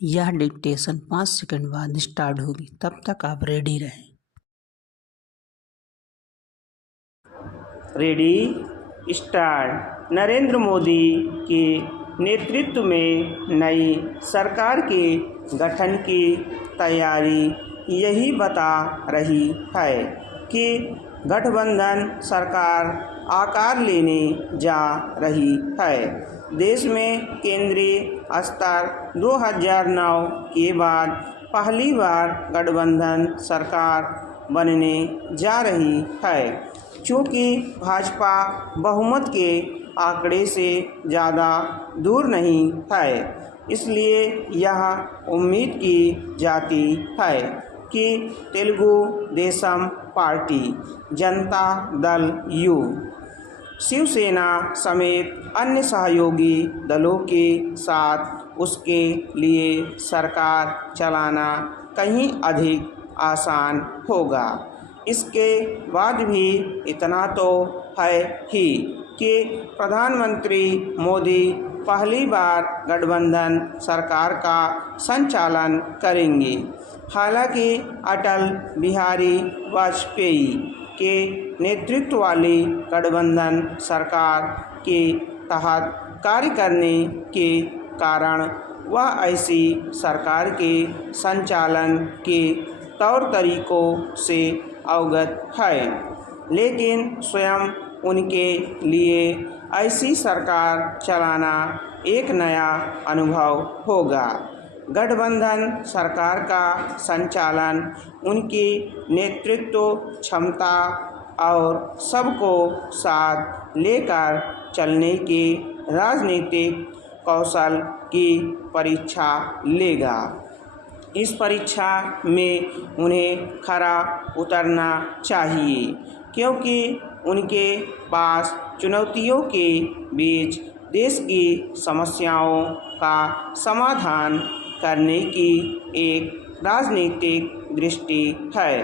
यह dictation 5 second बाद start होगी, तब तक आप रेडी रहें। Ready start. नरेंद्र मोदी के नेतृत्व में नई सरकार के गठन की तैयारी यही बता रही है कि गठबंधन सरकार आकार लेने जा रही है। देश में केंद्रीय स्तर 2009 के बाद पहली बार गठबंधन सरकार बनने जा रही है। चूँकि भाजपा बहुमत के आंकड़े से ज़्यादा दूर नहीं है, इसलिए यह उम्मीद की जाती है कि तेलुगु देशम पार्टी, जनता दल यू, शिवसेना समेत अन्य सहयोगी दलों के साथ उसके लिए सरकार चलाना कहीं अधिक आसान होगा। इसके बाद भी इतना तो है ही कि प्रधानमंत्री मोदी पहली बार गठबंधन सरकार का संचालन करेंगे। हालांकि अटल बिहारी वाजपेयी के नेतृत्व वाली गठबंधन सरकार के तहत कार्य करने के कारण वह ऐसी सरकार के संचालन के तौर तरीकों से अवगत है, लेकिन स्वयं उनके लिए ऐसी सरकार चलाना एक नया अनुभव होगा। गठबंधन सरकार का संचालन उनकी नेतृत्व क्षमता और सबको साथ लेकर चलने के राजनीतिक कौशल की परीक्षा लेगा। इस परीक्षा में उन्हें खरा उतरना चाहिए, क्योंकि उनके पास चुनौतियों के बीच देश की समस्याओं का समाधान करने की एक राजनीतिक दृष्टि है।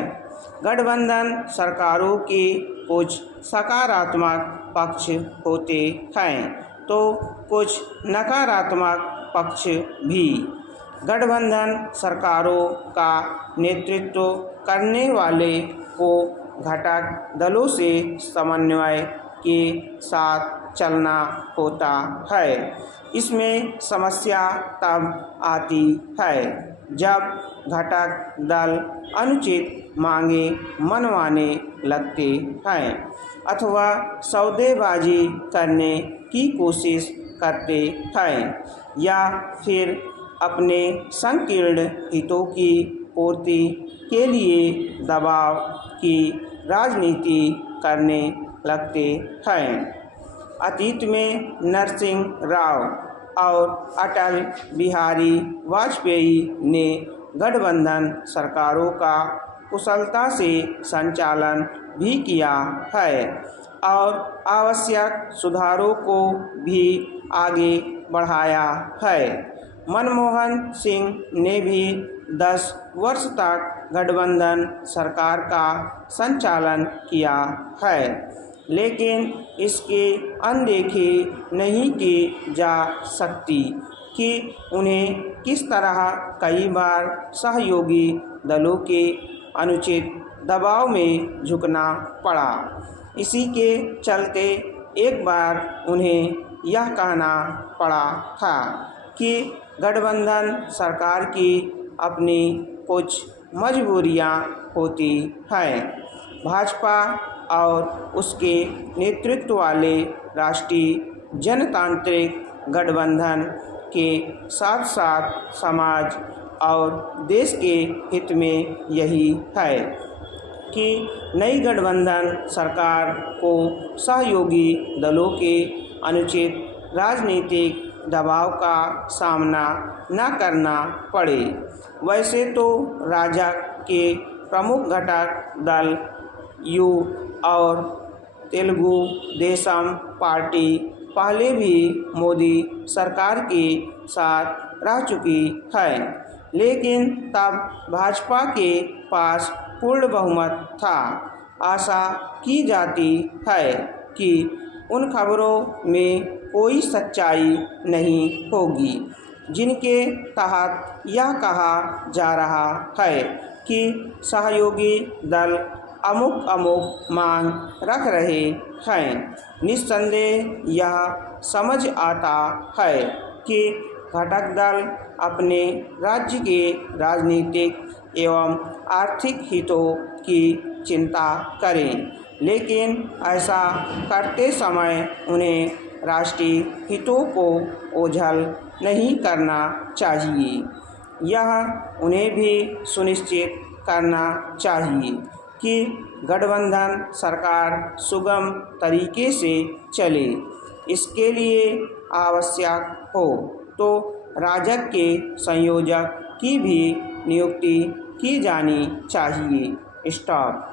गठबंधन सरकारों के कुछ सकारात्मक पक्ष होते हैं तो कुछ नकारात्मक पक्ष भी। गठबंधन सरकारों का नेतृत्व करने वाले को घटक दलों से समन्वय के साथ चलना होता है। इसमें समस्या तब आती है जब घटक दल अनुचित मांगे मनवाने लगते हैं अथवा सौदेबाजी करने की कोशिश करते हैं या फिर अपने संकीर्ण हितों की पूर्ति के लिए दबाव की राजनीति करने लगते हैं। अतीत में नरसिंह राव और अटल बिहारी वाजपेयी ने गठबंधन सरकारों का कुशलता से संचालन भी किया है और आवश्यक सुधारों को भी आगे बढ़ाया है। मनमोहन सिंह ने भी 10 वर्ष तक गठबंधन सरकार का संचालन किया है, लेकिन इसके अनदेखी नहीं की जा सकती कि उन्हें किस तरह कई बार सहयोगी दलों के अनुचित दबाव में झुकना पड़ा। इसी के चलते एक बार उन्हें यह कहना पड़ा था कि गठबंधन सरकार की अपनी कुछ मजबूरियां होती हैं। भाजपा और उसके नेतृत्व वाले राष्ट्रीय जनतांत्रिक गठबंधन के साथ साथ समाज और देश के हित में यही है कि नई गठबंधन सरकार को सहयोगी दलों के अनुचित राजनीतिक दबाव का सामना न करना पड़े। वैसे तो राजग के प्रमुख घटक दल यू और तेलुगु देशम पार्टी पहले भी मोदी सरकार के साथ रह चुकी है, लेकिन तब भाजपा के पास पूर्ण बहुमत था। आशा की जाती है कि उन खबरों में कोई सच्चाई नहीं होगी, जिनके तहत यह कहा जा रहा है कि सहयोगी दल अमुक अमुक मांग रख रहे हैं। निस्संदेह यह समझ आता है कि घटक दल अपने राज्य के राजनीतिक एवं आर्थिक हितों की चिंता करें, लेकिन ऐसा करते समय उन्हें राष्ट्रीय हितों को ओझल नहीं करना चाहिए। यह उन्हें भी सुनिश्चित करना चाहिए कि गठबंधन सरकार सुगम तरीके से चले। इसके लिए आवश्यक हो तो राजग के संयोजक की भी नियुक्ति की जानी चाहिए। स्टॉप।